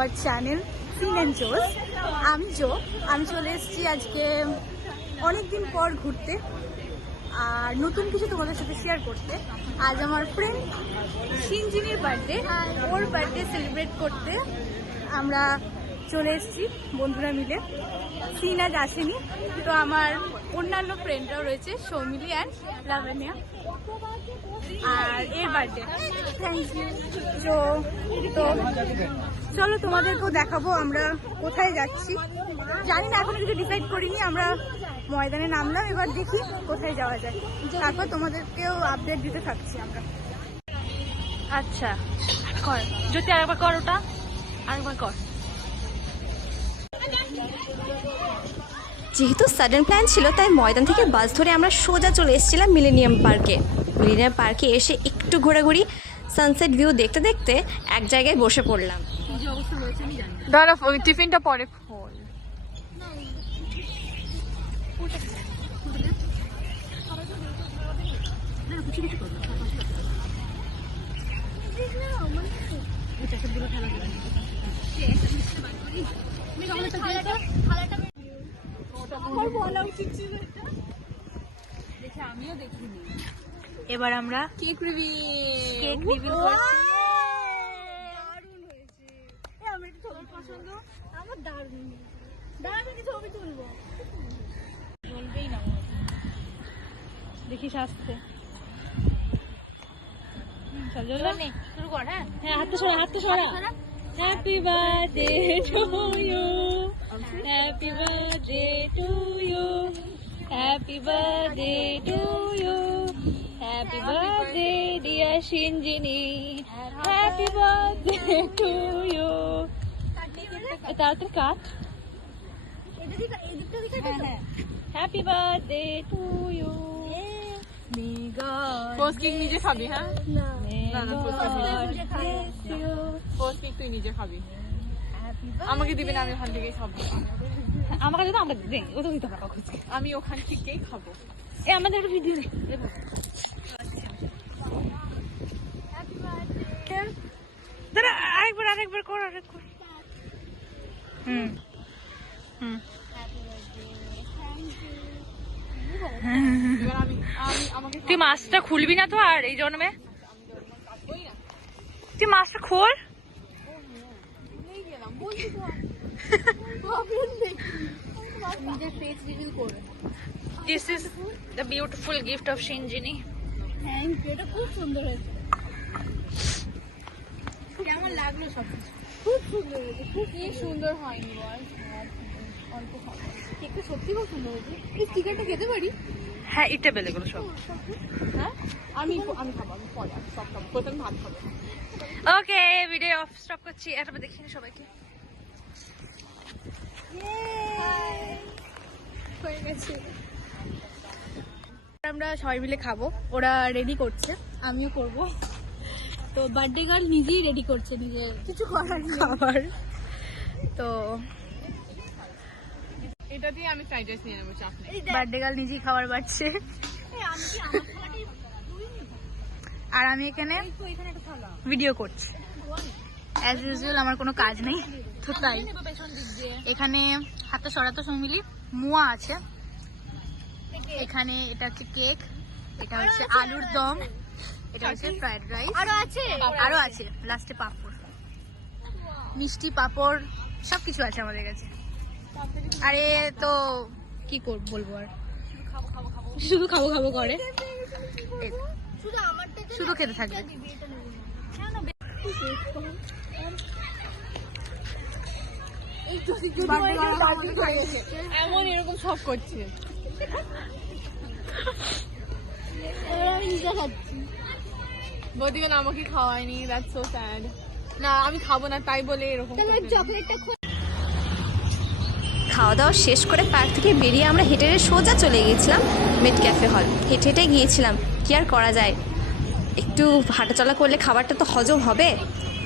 Our channel scene and জোস। আমি আমি চলে এসেছি আজকে অনেকদিন পর ঘুরতে আর নতুন কিছু তোমাদের সাথে শেয়ার করতে। আজ আমার ফ্রেন্ড সিনজিনির বার্থডে, ওর বার্থডে সেলিব্রেট করতে আমরা চলে এসেছি বন্ধুরা মিলে। সিন আজ আসেনি, তো আমার অন্যান্য ফ্রেন্ডরাও রয়েছে, সৌমিলি অ্যান্ড লাবণ্যা, আর এর বার্থডে। Thank you. তো চলো তোমাদেরকেও দেখাবো আমরা কোথায় যাচ্ছি। জানি না, এখনো কিছু ডিসাইড করিনি। আমরা ময়দানে নামলাম, এবার দেখি কোথায় যাওয়া যায়, তারপর তোমাদেরকেও আপডেট দিতে থাকছি আমরা। আচ্ছা কর জ্যোতি, আরেকবার কর, ওটা আরেকবার কর। যেহেতু সাডেন প্ল্যান ছিল, তাই ময়দান থেকে বাস ধরে আমরা সোজা চলে এসেছিলাম মিলেনিয়াম পার্কে। মিলেনিয়াম পার্কে এসে একটু ঘোরাঘুরি, সানসেট ভিউ দেখতে দেখতে এক জায়গায় বসে পড়লাম। দাঁড়া, টিফিনটা পরে খোল। আমিও দেখিনি। এবার আমরা কেক রিভিল রিভিল করছি। দেখিস আসতে। শুরু কর। হ্যাঁ, হাতটা সরা। Happy birthday to you, happy birthday to you, happy birthday to you, happy birthday dear Sinjini, happy birthday to you. তাড়াতাড়ি কাট। Happy birthday to you. পোস্ট কেক নিজে খাবি? হ্যাঁ, না পোস্ট কেক তুই নিজে খাবি, আমাকে দিবি না? আমি ওখান থেকেই খাবো। আমাকে দিতে আমরা দেই, ও তো দিতে পারবো। আমি ওখান থেকেই খাবো। আমাদের একটা ভিডিও দাঁড়া, আরেকবার কর। তুই মাছটা খুলবি না তো আর এই জন্মে? তুই মাছটা খোল। This is the beautiful gift of Shinjini. Thank you, এটা খুব সুন্দর হয়েছে। কেমন লাগলো? সব খুব সুন্দর হয়েছে। খুব সুন্দর হয়নি বল? অল্প খাবো। কেকটা সত্যি খুব সুন্দর হয়েছে। এই স্টিকারটা খেতে পারি? হ্যাঁ, ইটেবেল এগুলো সব। হ্যাঁ, আমি খাবো। আমি পরে সব খাবো, প্রথমে ভাত খাবো। ওকে, ভিডিও অফ স্টপ করছি। একটা দেখি না সবাইকে। হয়ে গেছে। আমরা সবাই মিলে খাবো, ওরা রেডি করছে, আমিও করব। তো বার্থডে গার্ল নিজেই রেডি করছে নিজের কিছু করার খাবার। তো এটা দিয়ে আমি ফ্রাইড রাইস নিয়ে নেবো, চাপ নেই। বার্থডে গার্ল নিজেই খাবার বাড়ছে, আর আমি এখানে ভিডিও করছি। অ্যাজ ইউজুয়াল আমার কোনো কাজ নেই, তো তাই এখানে হাতটা সরাতো সৌমিলি। মুয়া আছে এখানে, এটা হচ্ছে কেক, এটা হচ্ছে আলুর দম, এটা হচ্ছে ফ্রাইড রাইস, আরো আছে লাস্টে পাপড়, মিষ্টি পাপড় সবকিছু আছে আমাদের কাছে। আরে তো কি বলবো, আর শুধু খাবো করে, শুধু খেতে থাকবে। এমন এরকম সব করছে। বৌদিগণ আমাকে খাওয়ায়নি, দ্যাটস সো স্যাড। না, আমি খাবো না তাই বলে এরকম। খাওয়া দাওয়া শেষ করে পার্ক থেকে বেরিয়ে আমরা হেঁটে সোজা চলে গিয়েছিলাম মেড ক্যাফে হল। হেঁটে গিয়েছিলাম, কি আর করা যায়, একটু হাঁটাচলা করলে খাবারটা তো হজম হবে।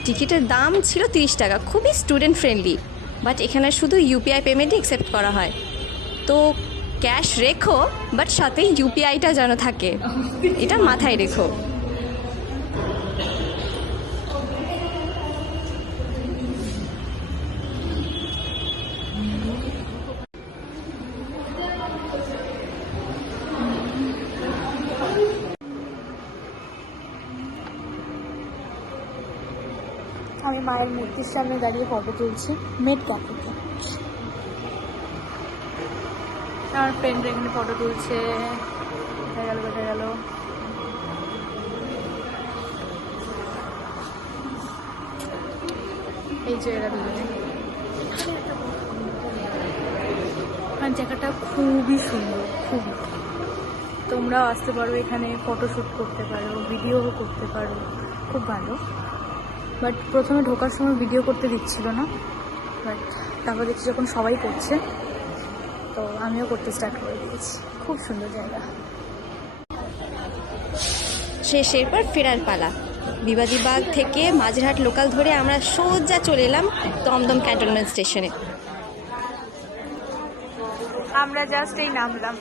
টিকিটের দাম ছিল 30 টাকা, খুবই স্টুডেন্ট ফ্রেন্ডলি, বাট এখানে শুধু ইউপিআই পেমেন্টই অ্যাকসেপ্ট করা হয়। তো ক্যাশ রেখো, বাট সাথে ইউপিআইটা যেন থাকে, এটা মাথায় রেখো। আমি মায়ের মূর্তির সামনে দাঁড়িয়ে ফটো তুলছি মেড ক্যাফেতে। আমার ফ্রেন্ড এখানে ফটো তুলছে। বোঝা গেল এই যে এরা দুজনে। আর জায়গাটা খুবই সুন্দর, খুবই। তোমরাও আসতে পারো এখানে, ফটোশ্যুট করতে পারো, ভিডিও করতে পারো, খুব ভালো। বাট প্রথমে ঢোকার সময় ভিডিও করতে দিচ্ছিল না, বাট তারপর দেখছি যখন সবাই করছে তো আমিও করতে স্টার্ট করে দিয়েছি। খুব সুন্দর জায়গা। শেষের পর ফেরার পালা। বিবাদীবাগ থেকে মাঝেরহাট লোকাল ধরে আমরা সোজা চলে এলাম দমদম ক্যান্টনমেন্ট স্টেশনে। আমরা জাস্ট এই নামলাম।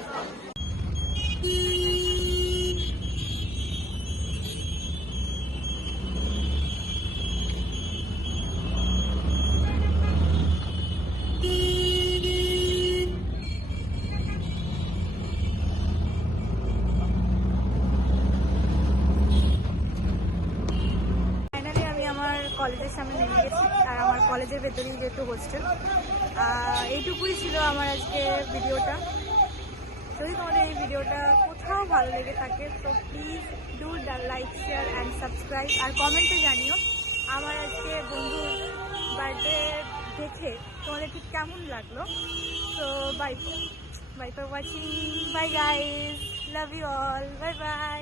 ফাইনালি আমি আমার কলেজের সামনে নেমে গেছি, আর আমার কলেজের ভেতরেই যেহেতু হোস্টেল। এইটুকুই ছিল আমার আজকে ভিডিওটা। যদি তোমাদের এই ভিডিওটা কোথাও ভালো লেগে থাকে তো please do like, share and subscribe. আর কমেন্টে জানিও আমার আজকে বন্ধুর বার্থডে দেখে তোমাদের ঠিক কেমন লাগলো। তো bye for watching, bye guys, love you all, bye by.